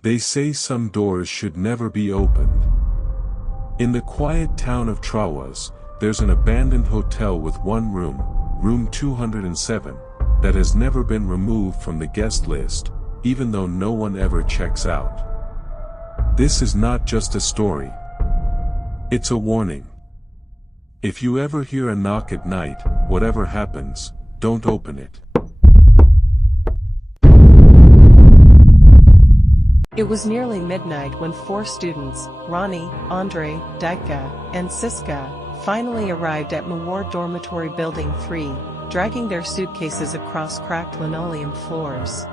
They say some doors should never be opened. In the quiet town of Trawas, there's an abandoned hotel with one room, room 207, that has never been removed from the guest list, even though no one ever checks out. This is not just a story. It's a warning. If you ever hear a knock at night, whatever happens, don't open it. It was nearly midnight when 4 students, Ronnie, Andre, Dika, and Siska, finally arrived at Mawar Dormitory Building 3, dragging their suitcases across cracked linoleum floors.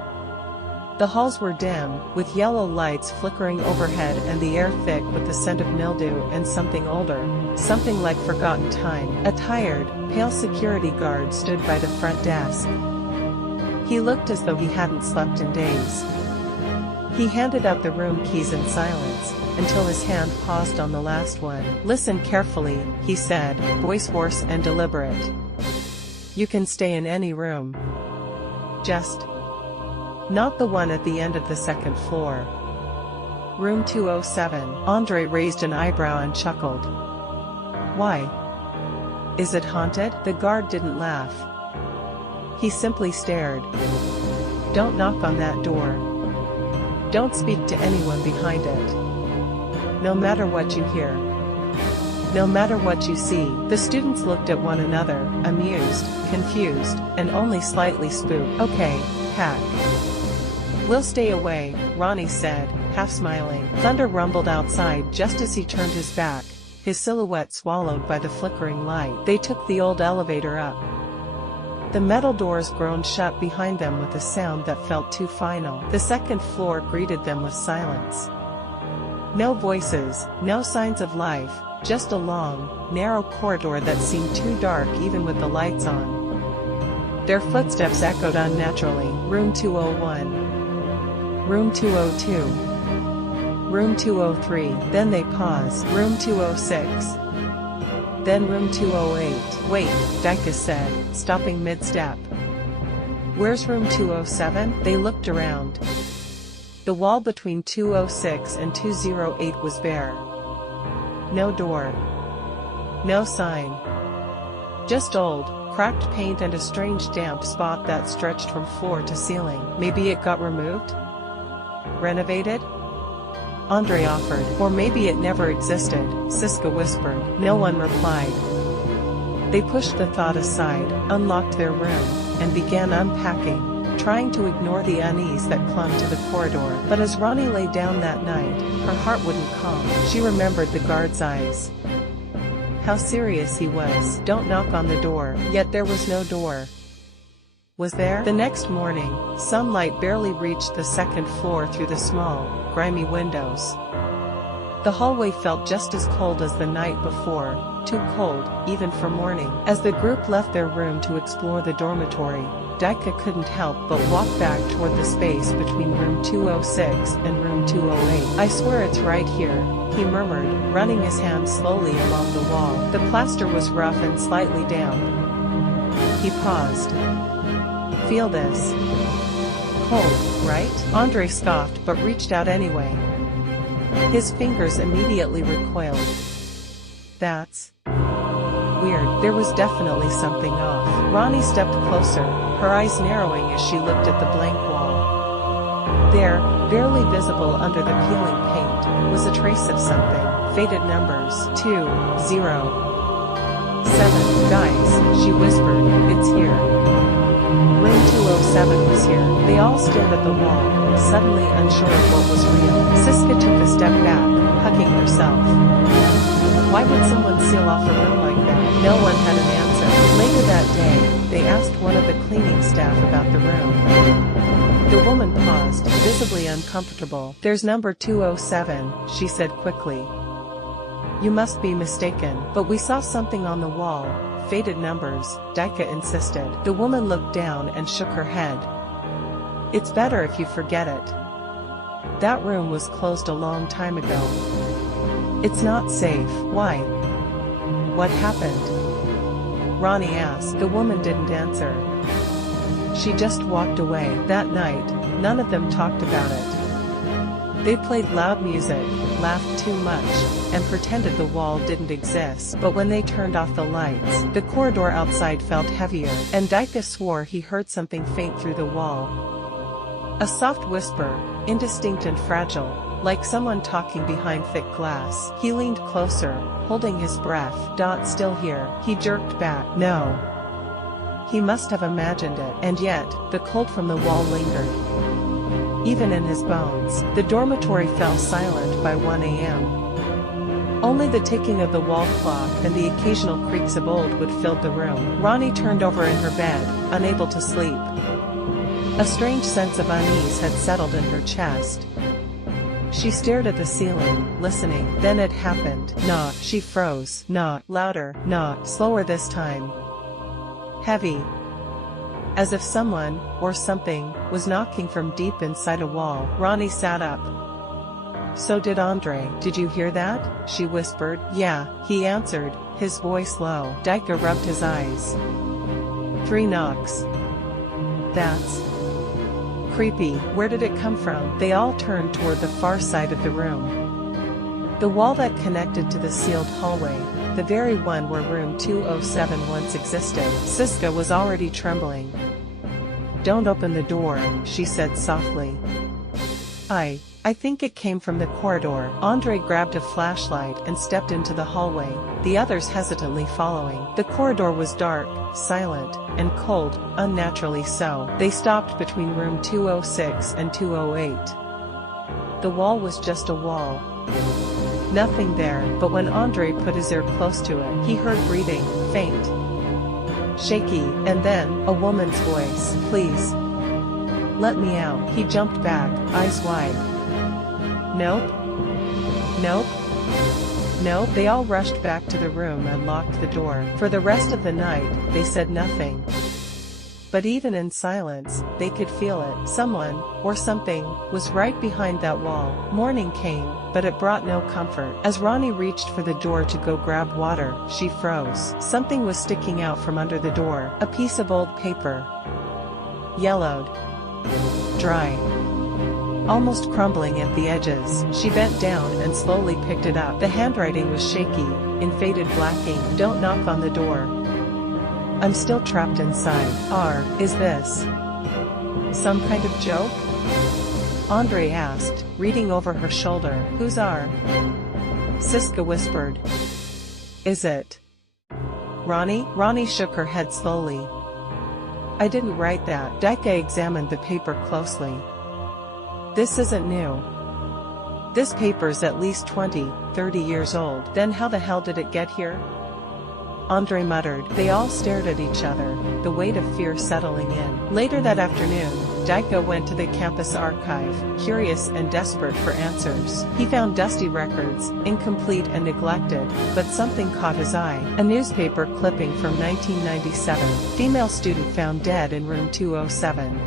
The halls were dim, with yellow lights flickering overhead and the air thick with the scent of mildew and something older, something like forgotten time. A tired, pale security guard stood by the front desk. He looked as though he hadn't slept in days. He handed out the room keys in silence, until his hand paused on the last one. "Listen carefully," he said, voice hoarse and deliberate. "You can stay in any room. Just not the one at the end of the second floor. Room 207. Andre raised an eyebrow and chuckled. "Why? Is it haunted?" The guard didn't laugh. He simply stared. "Don't knock on that door. Don't speak to anyone behind it. No matter what you hear. No matter what you see." The students looked at one another, amused, confused, and only slightly spooked. "Okay, hack. We'll stay away," Ronnie said, half smiling. Thunder rumbled outside just as he turned his back, his silhouette swallowed by the flickering light. They took the old elevator up. The metal doors groaned shut behind them with a sound that felt too final. The second floor greeted them with silence. No voices, no signs of life, just a long, narrow corridor that seemed too dark even with the lights on. Their footsteps echoed unnaturally. Room 201. Room 202. Room 203. Then they paused. Room 206. Then room 208. "Wait," Dika said, stopping mid-step. "Where's room 207? They looked around. The wall between 206 and 208 was bare. No door. No sign. Just old, cracked paint and a strange damp spot that stretched from floor to ceiling. Maybe it got removed? Renovated?" Andre offered. "Or maybe it never existed," Siska whispered. No one replied. They pushed the thought aside, unlocked their room, and began unpacking, trying to ignore the unease that clung to the corridor. But as Ronnie lay down that night, her heart wouldn't calm. She remembered the guard's eyes. How serious he was. Don't knock on the door. Yet there was no door. Was there? The next morning, sunlight barely reached the second floor through the small, grimy windows. The hallway felt just as cold as the night before, too cold, even for morning. As the group left their room to explore the dormitory, Dika couldn't help but walk back toward the space between room 206 and room 208. "I swear it's right here," he murmured, running his hand slowly along the wall. The plaster was rough and slightly damp. He paused. "Feel this. Cold, right?" Andre scoffed but reached out anyway. His fingers immediately recoiled. "That's weird." There was definitely something off. Ronnie stepped closer, her eyes narrowing as she looked at the blank wall. There, barely visible under the peeling paint, was a trace of something. Faded numbers. 2, 0, 7. "Guys," she whispered, "it's here." Room 207 was here. They all stared at the wall, suddenly unsure of what was real. Siska took a step back, hugging herself. Why would someone seal off a room like that? No one had an answer. Later that day, they asked one of the cleaning staff about the room. The woman paused, visibly uncomfortable. "There's number 207, she said quickly. "You must be mistaken." "But we saw something on the wall." "Faded numbers," Dika insisted. The woman looked down and shook her head. "It's better if you forget it. That room was closed a long time ago. It's not safe." "Why? What happened?" Ronnie asked. The woman didn't answer. She just walked away. That night, none of them talked about it. They played loud music, laughed too much, and pretended the wall didn't exist. But when they turned off the lights, the corridor outside felt heavier, and Dika swore he heard something faint through the wall. A soft whisper, indistinct and fragile, like someone talking behind thick glass. He leaned closer, holding his breath. Still here. He jerked back. No. He must have imagined it, and yet, the cold from the wall lingered. Even in his bones. The dormitory fell silent by 1 a.m. Only the ticking of the wall clock and the occasional creaks of old wood filled the room. Ronnie turned over in her bed, unable to sleep. A strange sense of unease had settled in her chest. She stared at the ceiling, listening. Then it happened. Knock. She froze. Knock. Louder. Knock. Slower this time. Heavy. As if someone, or something, was knocking from deep inside a wall. Ronnie sat up. So did Andre. Did you hear that? She whispered. Yeah, he answered, his voice low. Dika rubbed his eyes. 3 knocks. That's creepy. Where did it come from? They all turned toward the far side of the room. The wall that connected to the sealed hallway, the very one where room 207 once existed. Siska was already trembling. Don't open the door, she said softly. I think it came from the corridor. Andre grabbed a flashlight and stepped into the hallway, the others hesitantly following. The corridor was dark, silent, and cold, unnaturally so. They stopped between room 206 and 208. The wall was just a wall. Nothing there, but when Andre put his ear close to it, he heard breathing, faint, shaky, and then, a woman's voice. Please. Let me out. He jumped back, eyes wide. Nope. Nope. Nope. They all rushed back to the room and locked the door. For the rest of the night, they said nothing. But even in silence, they could feel it. Someone, or something, was right behind that wall. Morning came, but it brought no comfort. As Ronnie reached for the door to go grab water, she froze. Something was sticking out from under the door. A piece of old paper. Yellowed. Dry. Almost crumbling at the edges. She bent down and slowly picked it up. The handwriting was shaky, in faded black ink. Don't knock on the door. I'm still trapped inside. Is this some kind of joke? Andre asked, reading over her shoulder. Who's R? Siska whispered. Is it Ronnie? Ronnie shook her head slowly. I didn't write that. Dika examined the paper closely. This isn't new. This paper's at least 20, 30 years old. Then how the hell did it get here? Andre muttered. They all stared at each other, the weight of fear settling in. Later that afternoon, Dika went to the campus archive, curious and desperate for answers. He found dusty records, incomplete and neglected, but something caught his eye. A newspaper clipping from 1997. Female student found dead in room 207.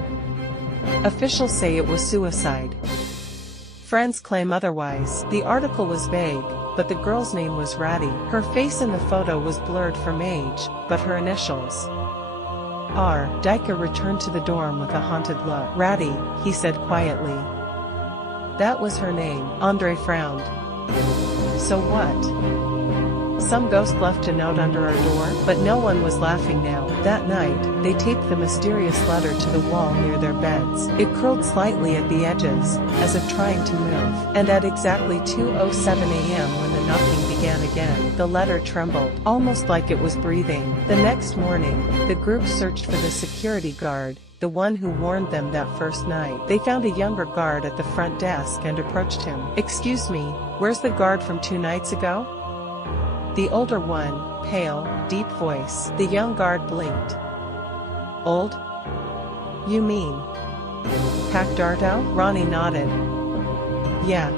Officials say it was suicide. Friends claim otherwise. The article was vague, but the girl's name was Ratty. Her face in the photo was blurred from age, but her initials. R. Dika returned to the dorm with a haunted look. Ratty, he said quietly. That was her name. Andre frowned. So what? Some ghost left a note under our door, but no one was laughing now. That night, they taped the mysterious letter to the wall near their beds. It curled slightly at the edges, as if trying to move. And at exactly 2:07 a.m. when the knocking began again, the letter trembled, almost like it was breathing. The next morning, the group searched for the security guard, the one who warned them that first night. They found a younger guard at the front desk and approached him. Excuse me, where's the guard from 2 nights ago? The older one, pale, deep voice. The young guard blinked. Old? You mean Pacdardo? Ronnie nodded. Yeah.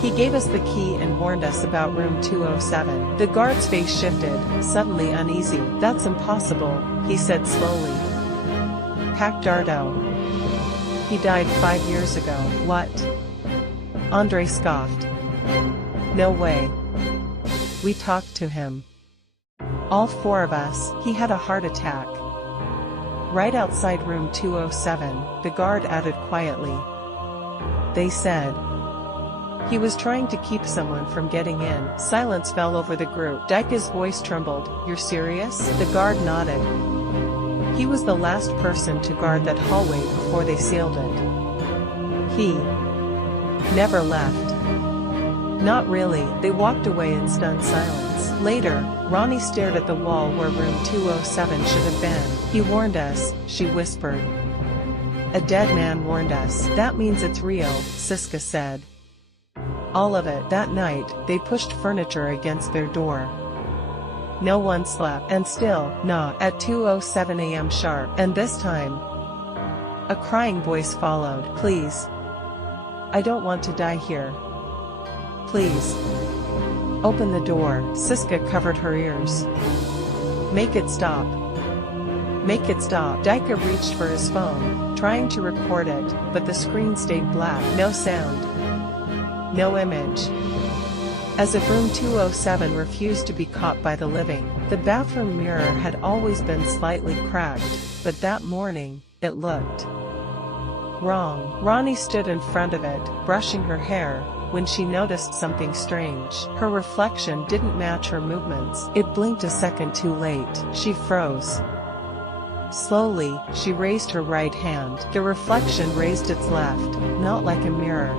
He gave us the key and warned us about room 207. The guard's face shifted, suddenly uneasy. That's impossible, he said slowly. Pacdardo. He died 5 years ago. What? Andre scoffed. No way. We talked to him. All 4 of us. He had a heart attack. Right outside room 207, the guard added quietly. They said, He was trying to keep someone from getting in. Silence fell over the group. Daika's voice trembled. You're serious? The guard nodded. He was the last person to guard that hallway before they sealed it. He never left. Not really. They walked away in stunned silence. Later, Ronnie stared at the wall where room 207 should have been. He warned us, she whispered. A dead man warned us. That means it's real, Siska said. All of it. That night, they pushed furniture against their door. No one slept, and still, not at 2:07 a.m. sharp. And this time, a crying voice followed. Please. I don't want to die here. Please. Open the door. Siska covered her ears. Make it stop. Make it stop. Daika reached for his phone, trying to record it, but the screen stayed black. No sound. No image. As if room 207 refused to be caught by the living. The bathroom mirror had always been slightly cracked, but that morning, it looked wrong. Ronnie stood in front of it, brushing her hair, when she noticed something strange. Her reflection didn't match her movements. It blinked a second too late. She froze. Slowly, she raised her right hand. The reflection raised its left, not like a mirror.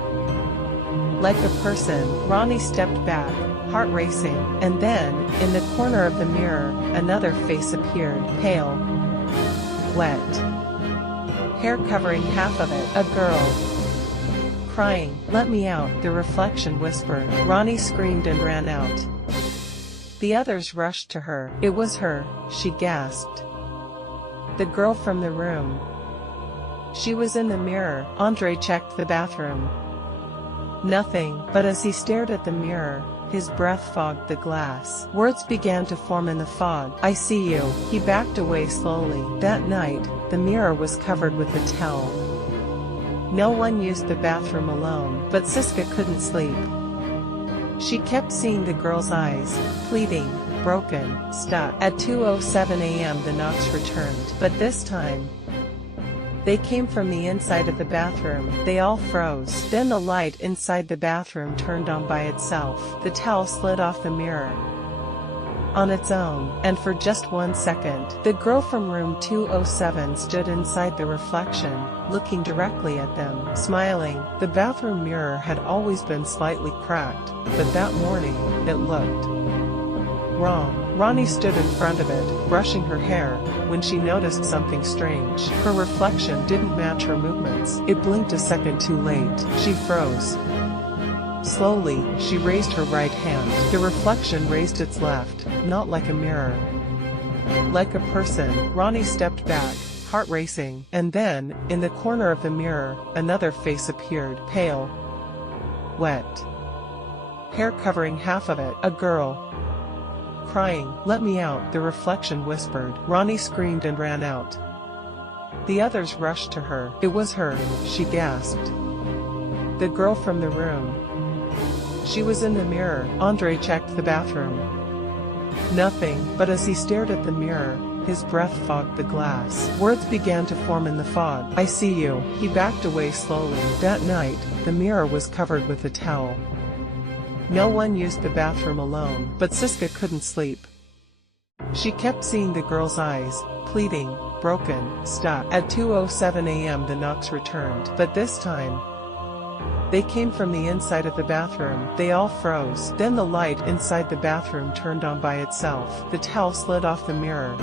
Like a person. Ronnie stepped back, heart racing, and then, in the corner of the mirror, another face appeared, pale, wet, hair covering half of it. A girl. Crying. Let me out, the reflection whispered. Ronnie screamed and ran out. The others rushed to her. It was her, she gasped. The girl from the room. She was in the mirror. Andre checked the bathroom. Nothing, but as he stared at the mirror, his breath fogged the glass. Words began to form in the fog. I see you. He backed away slowly. That night, the mirror was covered with a towel. No one used the bathroom alone, but Siska couldn't sleep. She kept seeing the girl's eyes, pleading, broken, stuck. At 2:07 a.m. the knocks returned, but this time, they came from the inside of the bathroom. They all froze. Then the light inside the bathroom turned on by itself. The towel slid off the mirror on its own, and for just 1 second, the girl from room 207 stood inside the reflection, looking directly at them, smiling. The bathroom mirror had always been slightly cracked, but that morning, it looked wrong. Ronnie stood in front of it, brushing her hair, when she noticed something strange. Her reflection didn't match her movements. It blinked a second too late. She froze. Slowly, she raised her right hand. The reflection raised its left, not like a mirror. Like a person. Ronnie stepped back, heart racing, and then, in the corner of the mirror, another face appeared, pale, wet, hair covering half of it. A girl. Crying. Let me out, the reflection whispered. Ronnie screamed and ran out. The others rushed to her. It was her, she gasped. The girl from the room. She was in the mirror. Andre checked the bathroom. Nothing, but as he stared at the mirror, his breath fogged the glass. Words began to form in the fog. I see you. He backed away slowly. That night, the mirror was covered with a towel. No one used the bathroom alone, but Siska couldn't sleep. She kept seeing the girl's eyes, pleading, broken, stuck. At 2:07 a.m. the knocks returned, but this time, they came from the inside of the bathroom. They all froze. Then the light inside the bathroom turned on by itself. The towel slid off the mirror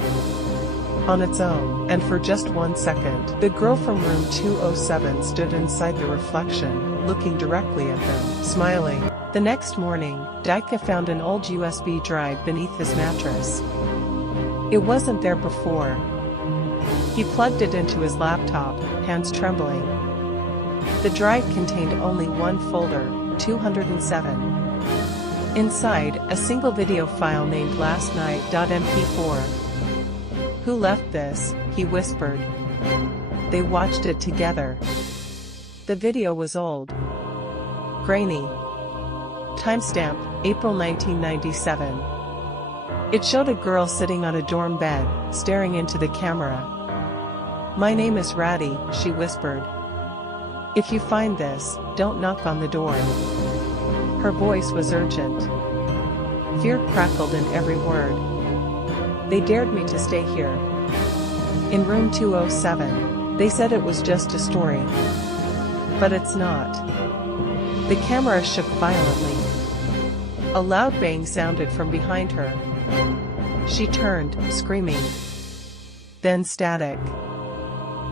on its own, and for just 1 second, the girl from room 207 stood inside the reflection, looking directly at them, smiling. The next morning, Daika found an old USB drive beneath his mattress. It wasn't there before. He plugged it into his laptop, hands trembling. The drive contained only one folder, 207. Inside, a single video file named lastnight.mp4. Who left this? He whispered. They watched it together. The video was old. Grainy. Timestamp, April 1997. It showed a girl sitting on a dorm bed, staring into the camera. My name is Ratty, she whispered. If you find this, don't knock on the door. Her voice was urgent. Fear crackled in every word. They dared me to stay here. In room 207, they said it was just a story. But it's not. The camera shook violently. A loud bang sounded from behind her. She turned, screaming. Then static.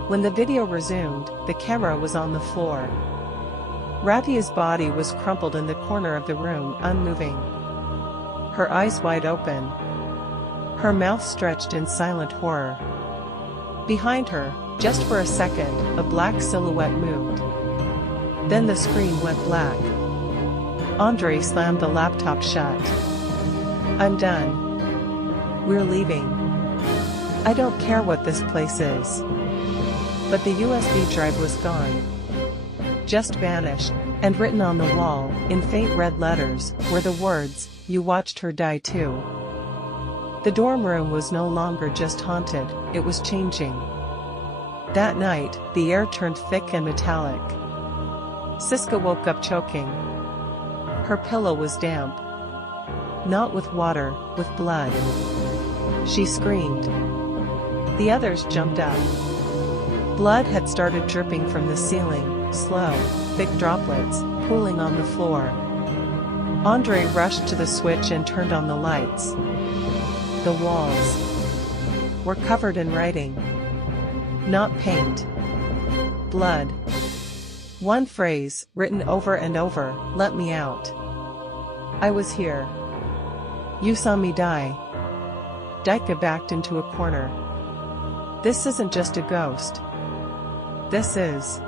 When the video resumed, the camera was on the floor. Ratia's body was crumpled in the corner of the room, unmoving. Her eyes wide open. Her mouth stretched in silent horror. Behind her, just for a second, a black silhouette moved. Then the screen went black. Andre slammed the laptop shut. I'm done. We're leaving. I don't care what this place is. But the USB drive was gone. Just vanished, and written on the wall, in faint red letters, were the words, "You watched her die too." The dorm room was no longer just haunted, it was changing. That night, the air turned thick and metallic. Siska woke up choking. Her pillow was damp. Not with water, with blood. She screamed. The others jumped up. Blood had started dripping from the ceiling, slow, thick droplets, pooling on the floor. Andre rushed to the switch and turned on the lights. The walls were covered in writing. Not paint. Blood. One phrase, written over and over, "Let me out. I was here. You saw me die." Daika backed into a corner. This isn't just a ghost. This is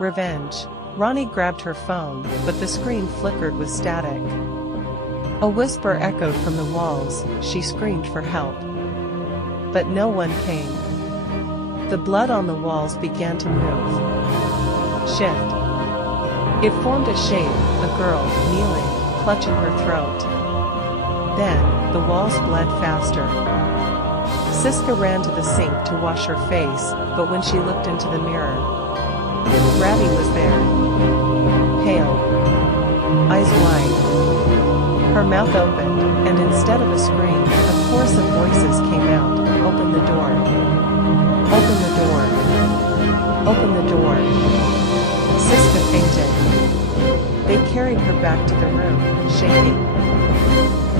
revenge. Ronnie grabbed her phone, but the screen flickered with static. A whisper echoed from the walls, she screamed for help. But no one came. The blood on the walls began to move. Shift. It formed a shape, a girl, kneeling, clutching her throat. Then, the walls bled faster. Siska ran to the sink to wash her face, but when she looked into the mirror, Ratty was there. Pale. Eyes wide. Her mouth opened, and instead of a scream, a chorus of voices came out. Open the door. Open the door. Open the door. Siska fainted. They carried her back to the room, shaking.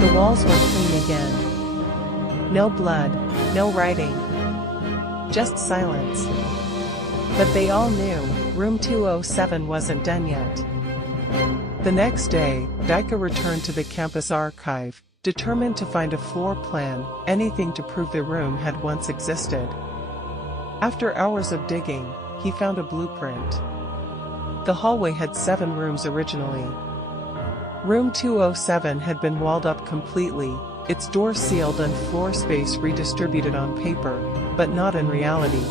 The walls were clean again. No blood, no writing. Just silence. But they all knew, room 207 wasn't done yet. The next day, Daika returned to the campus archive, determined to find a floor plan, anything to prove the room had once existed. After hours of digging, he found a blueprint. The hallway had 7 rooms originally. Room 207 had been walled up completely, its door sealed and floor space redistributed on paper, but not in reality.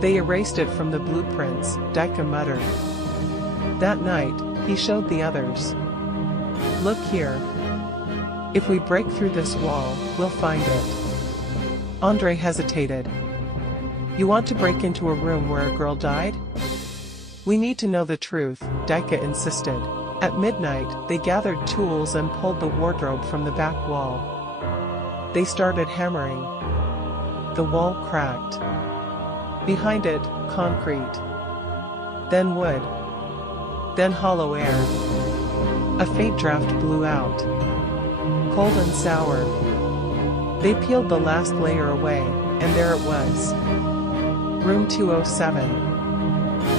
They erased it from the blueprints, Daika muttered. That night, he showed the others. Look here. If we break through this wall, we'll find it. Andre hesitated. You want to break into a room where a girl died? We need to know the truth, Daika insisted. At midnight, they gathered tools and pulled the wardrobe from the back wall. They started hammering. The wall cracked. Behind it, concrete. Then wood. Then hollow air. A faint draft blew out. Cold and sour. They peeled the last layer away, and there it was. Room 207.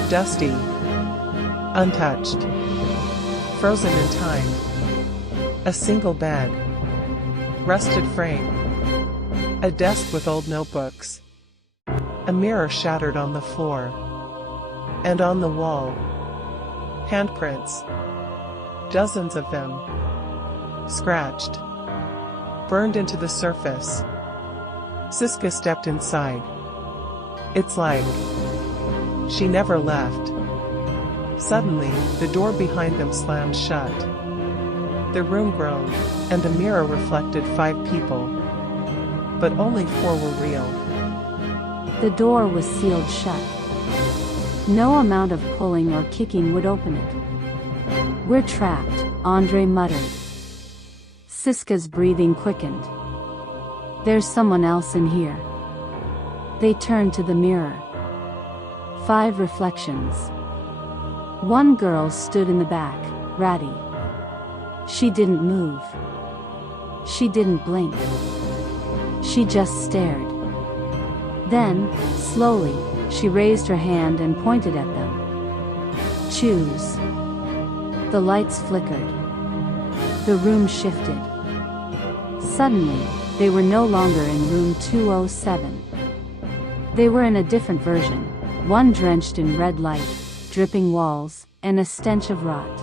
Dusty. Untouched. Frozen in time. A single bed. Rusted frame. A desk with old notebooks. A mirror shattered on the floor. And on the wall. Handprints. Dozens of them. Scratched. Burned into the surface. Siska stepped inside. It's like she never left. Suddenly, the door behind them slammed shut. The room groaned, and the mirror reflected 5 people. But only 4 were real. The door was sealed shut. No amount of pulling or kicking would open it. We're trapped, Andre muttered. Siska's breathing quickened. There's someone else in here. They turned to the mirror. 5 reflections. One girl stood in the back, ratty. She didn't move. She didn't blink. She just stared. Then, slowly, she raised her hand and pointed at them. Choose. The lights flickered. The room shifted. Suddenly, they were no longer in room 207. They were in a different version, one drenched in red light, dripping walls, and a stench of rot.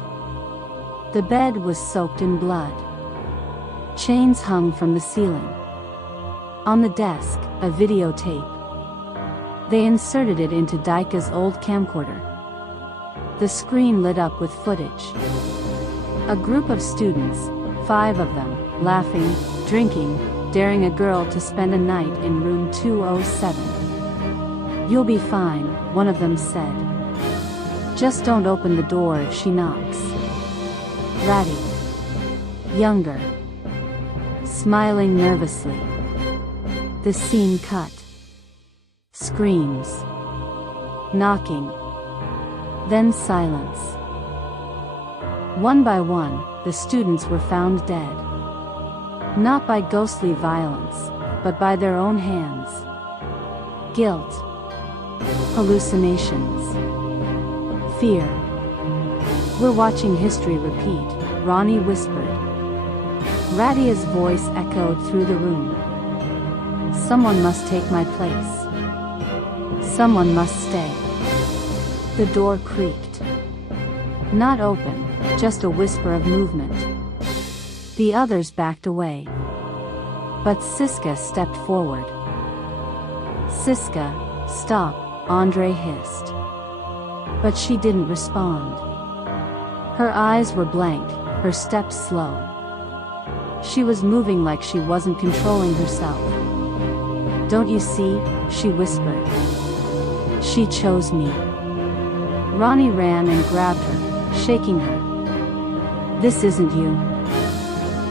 The bed was soaked in blood. Chains hung from the ceiling. On the desk, a videotape. They inserted it into Daika's old camcorder. The screen lit up with footage. A group of students, 5 of them, laughing, drinking, daring a girl to spend a night in room 207. You'll be fine, one of them said. Just don't open the door if she knocks. Ratty. Younger. Smiling nervously. The scene cut. Screams. Knocking. Then silence. One by one, the students were found dead. Not by ghostly violence, but by their own hands. Guilt. Hallucinations. Fear. We're watching history repeat, Ronnie whispered. Radia's voice echoed through the room. Someone must take my place. Someone must stay. The door creaked. Not open, just a whisper of movement. The others backed away. But Siska stepped forward. Siska, stop, Andre hissed. But she didn't respond. Her eyes were blank, her steps slow. She was moving like she wasn't controlling herself. Don't you see, she whispered. She chose me. Ronnie ran and grabbed her, shaking her. This isn't you.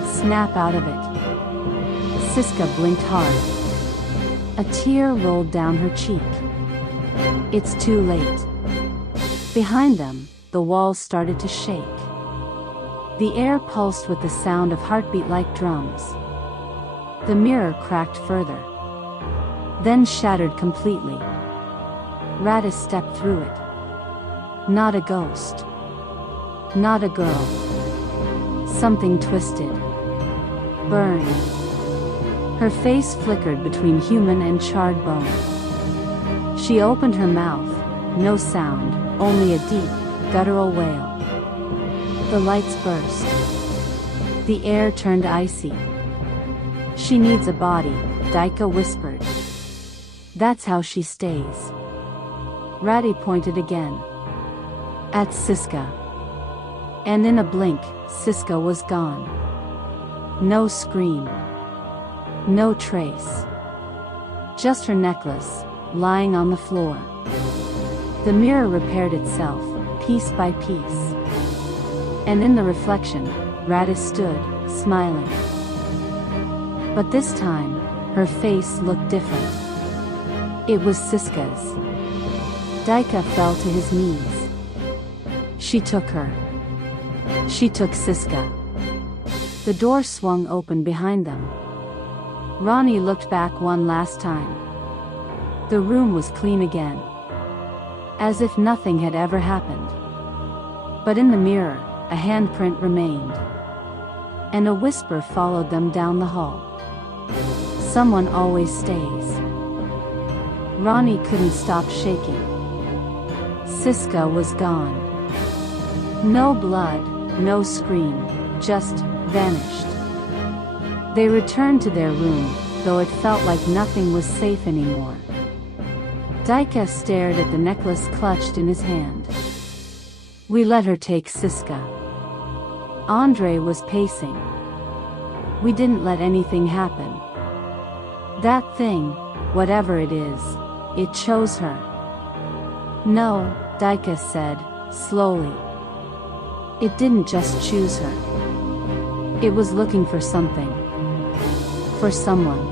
Snap out of it. Siska blinked hard. A tear rolled down her cheek. It's too late. Behind them, the walls started to shake. The air pulsed with the sound of heartbeat-like drums. The mirror cracked further. Then shattered completely. Radis stepped through it. Not a ghost. Not a girl. Something twisted. Burned. Her face flickered between human and charred bone. She opened her mouth, no sound, only a deep, guttural wail. The lights burst. The air turned icy. She needs a body, Daika whispered. That's how she stays. Ratty pointed again. At Siska. And in a blink, Siska was gone. No scream. No trace. Just her necklace, lying on the floor. The mirror repaired itself, piece by piece. And in the reflection, Radis stood, smiling. But this time, her face looked different. It was Siska's. Daika fell to his knees. She took her. She took Siska. The door swung open behind them. Ronnie looked back one last time. The room was clean again. As if nothing had ever happened. But in the mirror, a handprint remained. And a whisper followed them down the hall. Someone always stays. Ronnie couldn't stop shaking. Siska was gone. No blood, no scream, just vanished. They returned to their room, though it felt like nothing was safe anymore. Daika stared at the necklace clutched in his hand. We let her take Siska. Andre was pacing. We didn't let anything happen. That thing, whatever it is, it chose her. No, Daika said, slowly. It didn't just choose her. It was looking for something. For someone.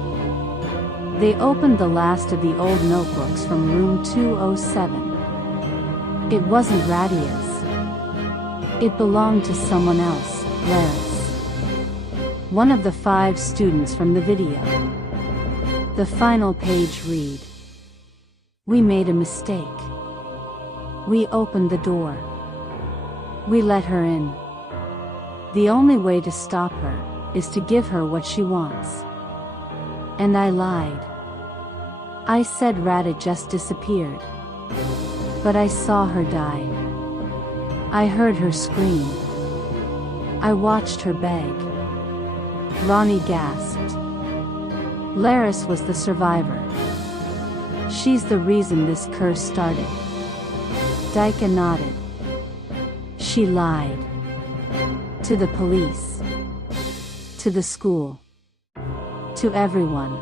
They opened the last of the old notebooks from room 207. It wasn't Radia's. It belonged to someone else, Laris. One of the 5 students from the video. The final page read. We made a mistake. We opened the door. We let her in. The only way to stop her is to give her what she wants. And I lied. I said Radha just disappeared. But I saw her die. I heard her scream. I watched her beg. Ronnie gasped. Laris was the survivor. She's the reason this curse started. Dika nodded. She lied. To the police. To the school. To everyone.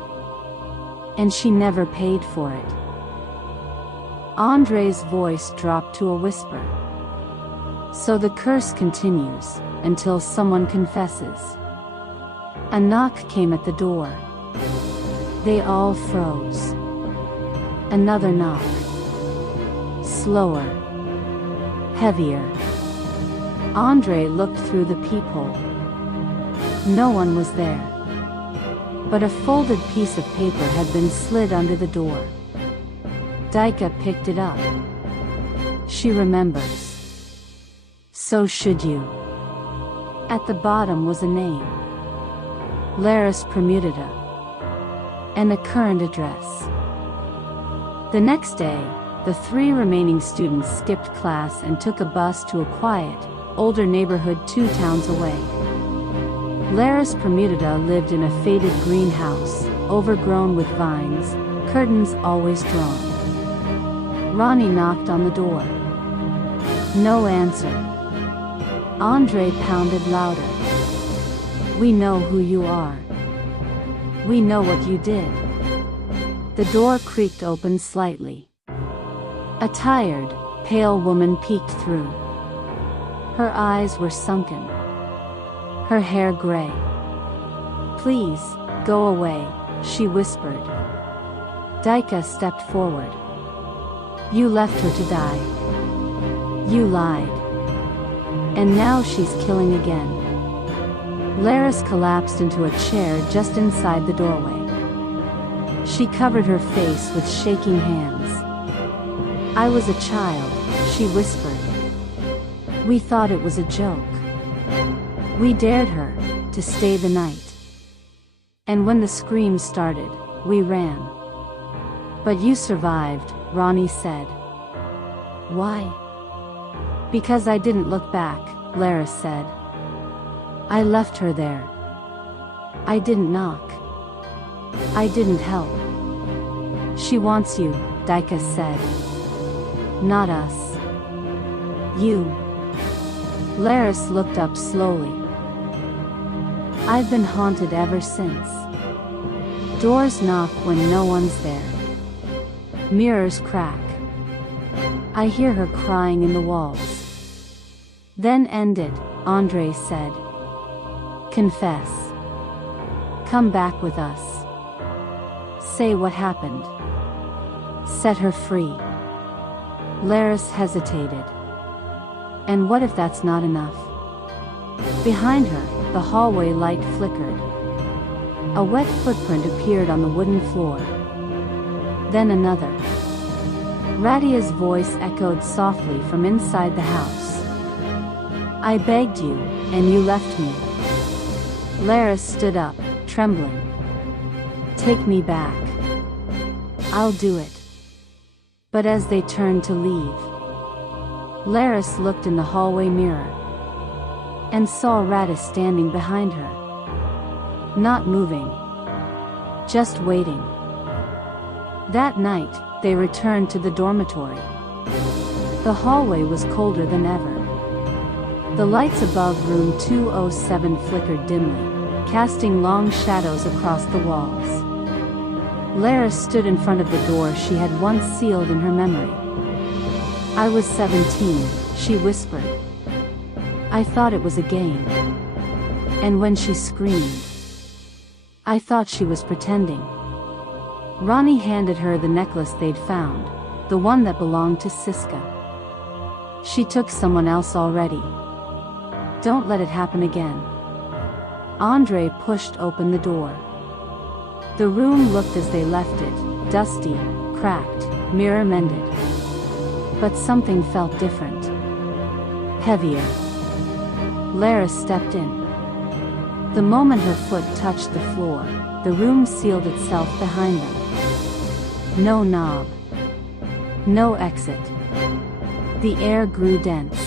And she never paid for it. Andre's voice dropped to a whisper. So the curse continues, until someone confesses. A knock came at the door. They all froze. Another knock. Slower. Heavier. Andre looked through the peephole. No one was there. But a folded piece of paper had been slid under the door. Dika picked it up. She remembers. So should you. At the bottom was a name. Laris Permutida. And a current address. The next day, the 3 remaining students skipped class and took a bus to a quiet, older neighborhood 2 towns away. Laris Permutida lived in a faded greenhouse, overgrown with vines, curtains always drawn. Ronnie knocked on the door. No answer. Andre pounded louder. We know who you are. We know what you did. The door creaked open slightly. A tired, pale woman peeked through. Her eyes were sunken. Her hair gray. Please, go away, she whispered. Dika stepped forward. You left her to die. You lied. And now she's killing again. Laris collapsed into a chair just inside the doorway. She covered her face with shaking hands. I was a child, she whispered. We thought it was a joke. We dared her to stay the night. And when the screams started, we ran. But you survived, Ronnie said. Why? Because I didn't look back, Laris said. I left her there. I didn't knock. I didn't help. She wants you, Dika said. Not us. You. Laris looked up slowly. I've been haunted ever since. Doors knock when no one's there. Mirrors crack. I hear her crying in the walls. Then ended, Andre said. Confess. Come back with us. Say what happened. Set her free. Laris hesitated. And what if that's not enough? Behind her, the hallway light flickered. A wet footprint appeared on the wooden floor. Then another. Radia's voice echoed softly from inside the house. I begged you, and you left me. Laris stood up, trembling. Take me back. I'll do it. But as they turned to leave, Laris looked in the hallway mirror and saw Rada standing behind her. Not moving. Just waiting. That night, they returned to the dormitory. The hallway was colder than ever. The lights above room 207 flickered dimly, casting long shadows across the walls. Laris stood in front of the door she had once sealed in her memory. I was 17, she whispered. I thought it was a game. And when she screamed, I thought she was pretending. Ronnie handed her the necklace they'd found, the one that belonged to Siska. She took someone else already. Don't let it happen again. Andre pushed open the door. The room looked as they left it, dusty, cracked, mirror mended. But something felt different. Heavier. Laris stepped in. The moment her foot touched the floor, the room sealed itself behind them. No knob. No exit. The air grew dense.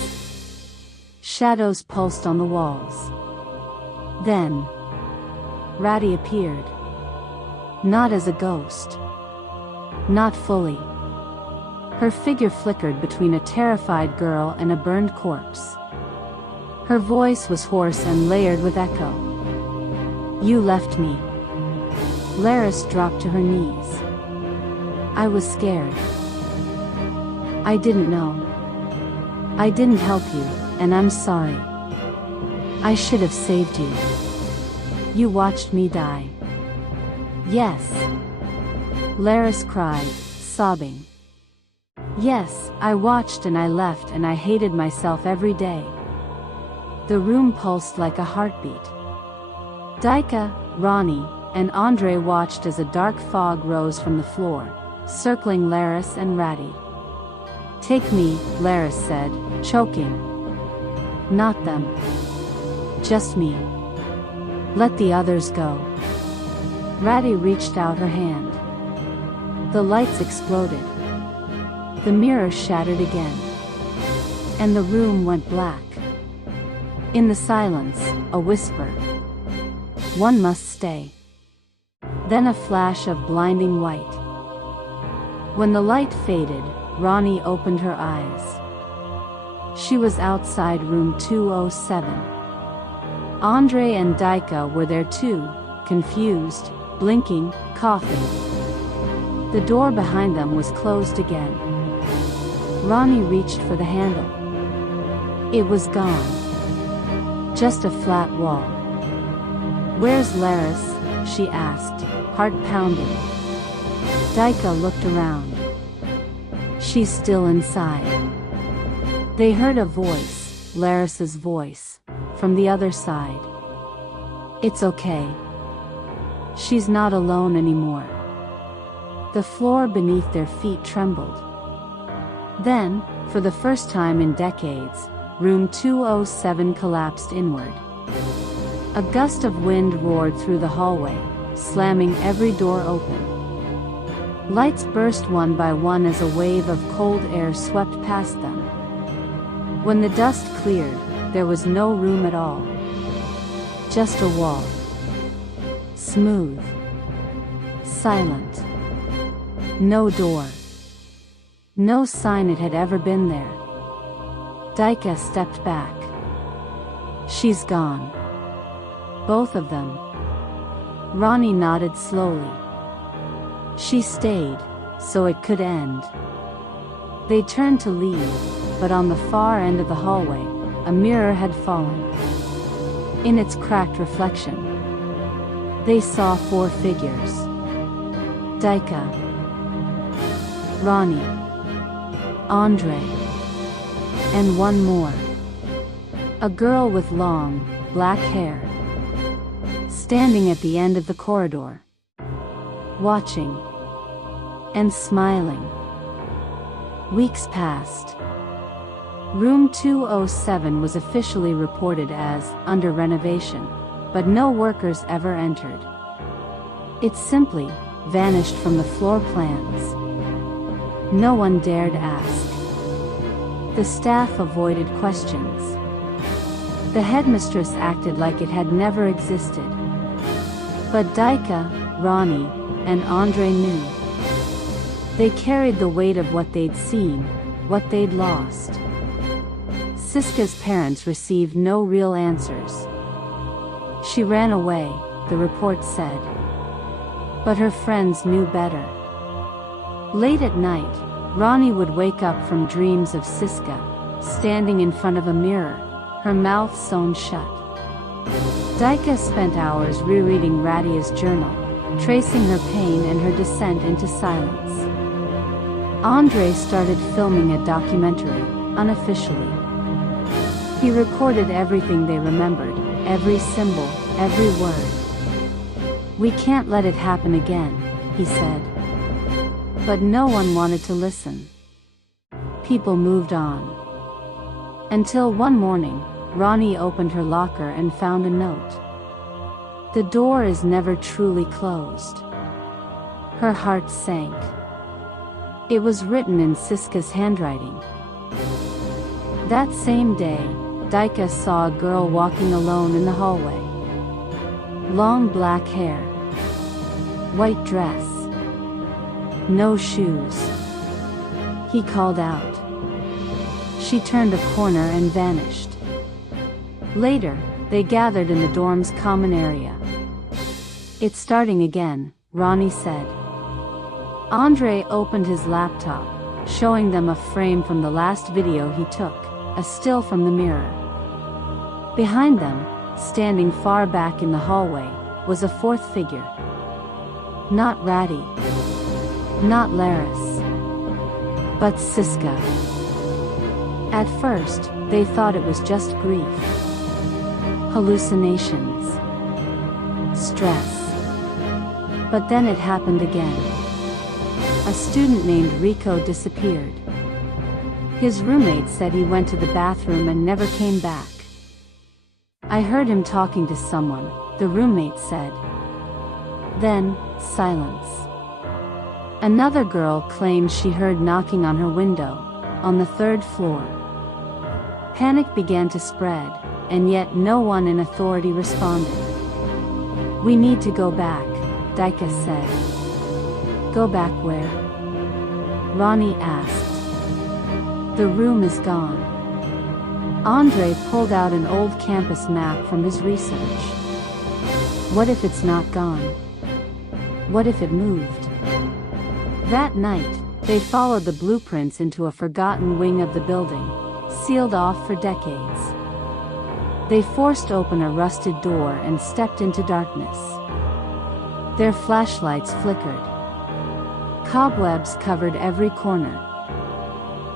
Shadows pulsed on the walls. Then, Ratty appeared. Not as a ghost. Not fully. Her figure flickered between a terrified girl and a burned corpse. Her voice was hoarse and layered with echo. You left me. Laris dropped to her knees. I was scared. I didn't know. I didn't help you, and I'm sorry. I should have saved you. You watched me die. Yes. Laris cried, sobbing. Yes, I watched and I left and I hated myself every day. The room pulsed like a heartbeat. Daika, Ronnie, and Andre watched as a dark fog rose from the floor, circling Laris and Ratty. Take me, Laris said, choking. Not them. Just me. Let the others go. Ratty reached out her hand. The lights exploded. The mirror shattered again. And the room went black. In the silence, a whisper. One must stay. Then a flash of blinding white. When the light faded, Ronnie opened her eyes. She was outside room 207. Andre and Daika were there too, confused, blinking, coughing. The door behind them was closed again. Ronnie reached for the handle. It was gone. Just a flat wall. Where's Laris? She asked, heart pounding. Daika looked around. She's still inside. They heard a voice, Laris's voice, from the other side. It's okay. She's not alone anymore. The floor beneath their feet trembled. Then, for the first time in decades, room 207 collapsed inward. A gust of wind roared through the hallway, slamming every door open. Lights burst one by one as a wave of cold air swept past them. When the dust cleared, there was no room at all. Just a wall. Smooth. Silent. No door. No sign it had ever been there. Daika stepped back. She's gone. Both of them. Ronnie nodded slowly. She stayed, so it could end. They turned to leave, but on the far end of the hallway, a mirror had fallen. In its cracked reflection, they saw 4 figures. Daika, Ronnie, Andre, and one more. A girl with long, black hair. Standing at the end of the corridor. Watching. And smiling. Weeks passed. Room 207 was officially reported as under renovation, but no workers ever entered. It simply vanished from the floor plans. No one dared ask. The staff avoided questions. The headmistress acted like it had never existed. But Daika, Ronnie, and Andre knew. They carried the weight of what they'd seen, what they'd lost. Siska's parents received no real answers. She ran away, the report said. But her friends knew better. Late at night, Ronnie would wake up from dreams of Siska, standing in front of a mirror, her mouth sewn shut. Daika spent hours rereading Radia's journal, tracing her pain and her descent into silence. Andre started filming a documentary, unofficially. He recorded everything they remembered, every symbol, every word. "We can't let it happen again," he said. But no one wanted to listen. People moved on. Until one morning, Ronnie opened her locker and found a note. "The door is never truly closed." Her heart sank. It was written in Siska's handwriting. That same day, Daika saw a girl walking alone in the hallway. Long black hair. White dress. No shoes. He called out. She turned a corner and vanished. Later, they gathered in the dorm's common area. "It's starting again," Ronnie said. Andre opened his laptop, showing them a frame from the last video he took, a still from the mirror. Behind them, standing far back in the hallway, was a fourth figure. Not Radi. Not Laris. But Siska. At first, they thought it was just grief. Hallucinations. Stress. But then it happened again. A student named Rico disappeared. His roommate said he went to the bathroom and never came back. "I heard him talking to someone," the roommate said. Then, silence. Another girl claimed she heard knocking on her window, on the 3rd floor. Panic began to spread, and yet no one in authority responded. "We need to go back," Daika said. "Go back where?" Ronnie asked. "The room is gone." Andre pulled out an old campus map from his research. What if it's not gone? What if it moved? That night, they followed the blueprints into a forgotten wing of the building, sealed off for decades. They forced open a rusted door and stepped into darkness. Their flashlights flickered. Cobwebs covered every corner.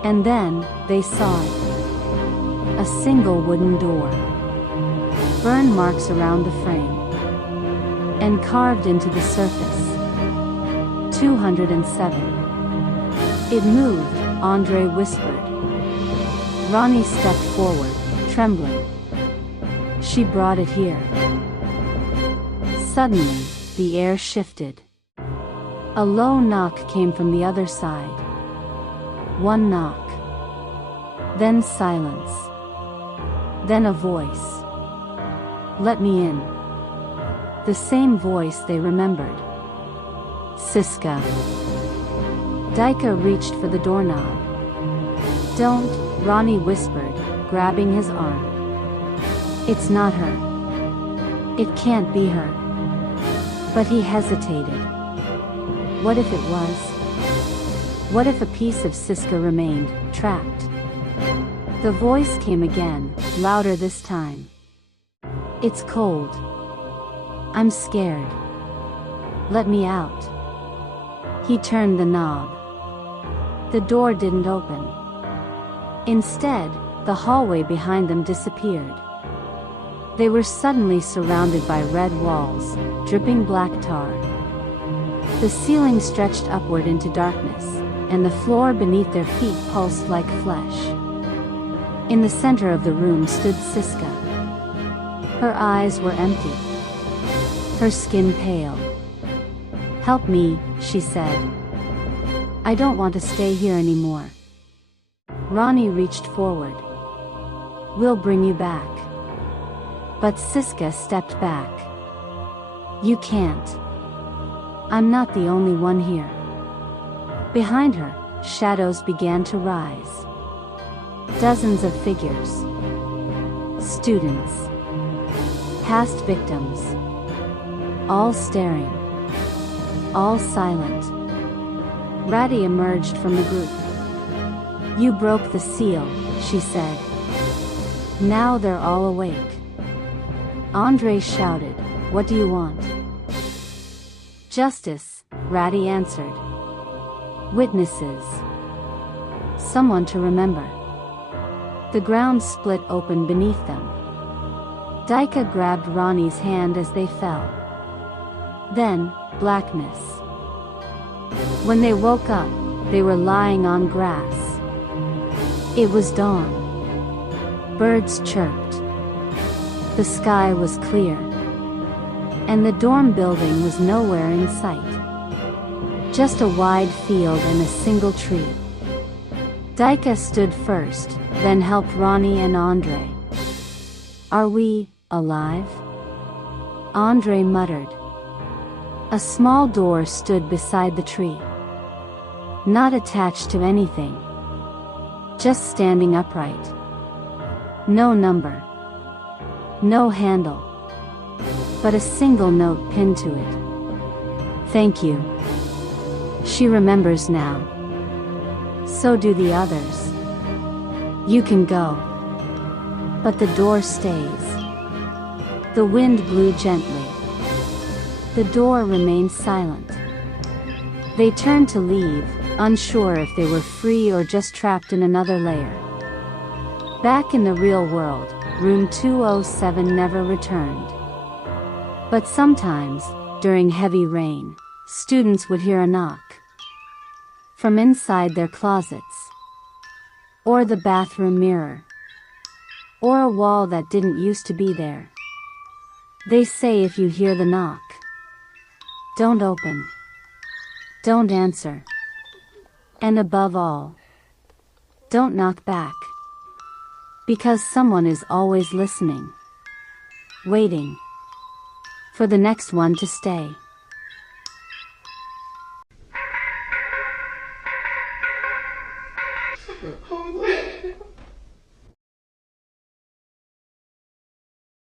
And then, they saw it. A single wooden door. Burn marks around the frame. And carved into the surface. 207. "It moved," Andre whispered. Ronnie stepped forward, trembling. "She brought it here." Suddenly, the air shifted. A low knock came from the other side. One knock. Then silence. Then a voice. "Let me in." The same voice they remembered. Siska. Daika reached for the doorknob. "Don't," Ronnie whispered, grabbing his arm. "It's not her. It can't be her." But he hesitated. What if it was? What if a piece of Siska remained, trapped? The voice came again, louder this time. "It's cold. I'm scared. Let me out." He turned the knob. The door didn't open. Instead, the hallway behind them disappeared. They were suddenly surrounded by red walls, dripping black tar. The ceiling stretched upward into darkness, and the floor beneath their feet pulsed like flesh. In the center of the room stood Siska. Her eyes were empty. Her skin pale. "Help me," she said. "I don't want to stay here anymore." Ronnie reached forward. "We'll bring you back." But Siska stepped back. "You can't. I'm not the only one here." Behind her, shadows began to rise. Dozens of figures. Students. Past victims. All staring. All silent. Radi emerged from the group. "You broke the seal," she said. Now they're all awake. Andre shouted, "What do you want?" "Justice," Ratty answered. "Witnesses. Someone to remember." The ground split open beneath them. Daika grabbed Ronnie's hand as they fell. Then, blackness. When they woke up, they were lying on grass. It was dawn. Birds chirped. The sky was clear. And the dorm building was nowhere in sight. Just a wide field and a single tree. Daika stood first, then helped Ronnie and Andre. "Are we alive?" Andre muttered. A small door stood beside the tree. Not attached to anything. Just standing upright. No number. No handle. But a single note pinned to it. "Thank you." She remembers now. So do the others. "You can go." But the door stays. The wind blew gently. The door remained silent. They turned to leave, unsure if they were free or just trapped in another layer. Back in the real world, room 207 never returned. But sometimes, during heavy rain, students would hear a knock. From inside their closets. Or the bathroom mirror. Or a wall that didn't used to be there. They say if you hear the knock, don't open. Don't answer. And above all, don't knock back. Because someone is always listening. Waiting. For the next one to stay.